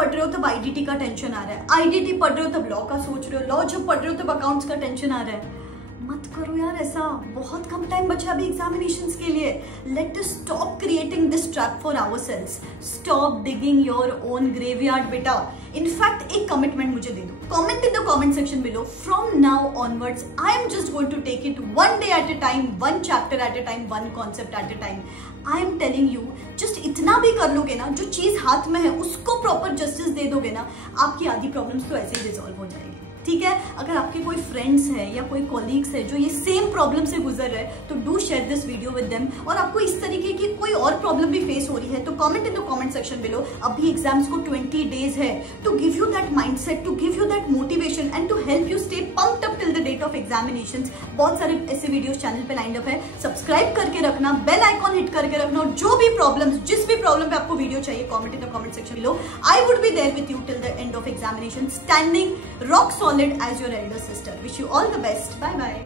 पढ़ रहे हो तब आईडीटी का टेंशन आ रहा है, आईडीटी पढ़ रहे हो तब लॉ का सोच रहे हो, लॉ जब पढ़ रहे हो तब अकाउंट्स का टेंशन आ रहा है। मत करो यार ऐसा, बहुत कम टाइम बचा अभी एग्जामिनेशंस के लिए। Let us stop creating this trap for ourselves, stop digging your own graveyard बेटा। इनफैक्ट एक कमिटमेंट मुझे दे दो, comment in the comment section below, from now onwards I am just going to take it one day at a time, one chapter at a time, one concept at a time. I am telling you, just इतना भी कर लोगे ना, जो चीज हाथ में है उसको प्रॉपर जस्टिस दे दोगे ना, आपकी आधी प्रॉब्लम्स तो ऐसे ही रिजॉल्व हो जाएगी। ठीक है, अगर आपके कोई फ्रेंड्स है या कोई कॉलीग्स है जो ये सेम प्रॉब्लम से गुजर रहे हैं, तो do share this video with them. और आपको इस तरीके की कोई और प्रॉब्लम भी फेस हो रही है तो comment in the comment section below. अभी एग्जाम्स को 20 डेज है to give you that mindset, to give you that motivation and to help you stay pumped up till the date of examinations. बहुत सारे ऐसे वीडियोस चैनल पे lined up है, subscribe करके रखना, बेल आइकॉन हिट करके रखना, और जो भी प्रॉब्लम, जिस भी प्रॉब्लम पे आपको वीडियो चाहिए, comment in the comment section below. I would be there with you till the end of examination, standing rock solid as your elder sister. Wish you all the best. Bye bye.